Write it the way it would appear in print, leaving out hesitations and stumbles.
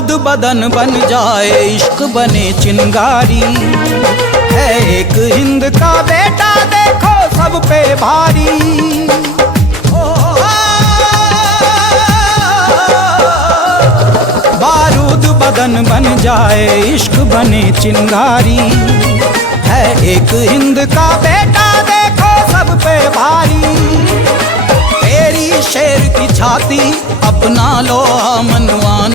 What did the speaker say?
बारूद बदन बन जाए, इश्क बने चिंगारी। है एक हिंद का बेटा देखो सब पे भारी। बारूद बदन बन जाए, इश्क बने चिंगारी। है एक हिंद का बेटा देखो सब पे भारी। तेरी शेर की छाती अपना लो मनवान।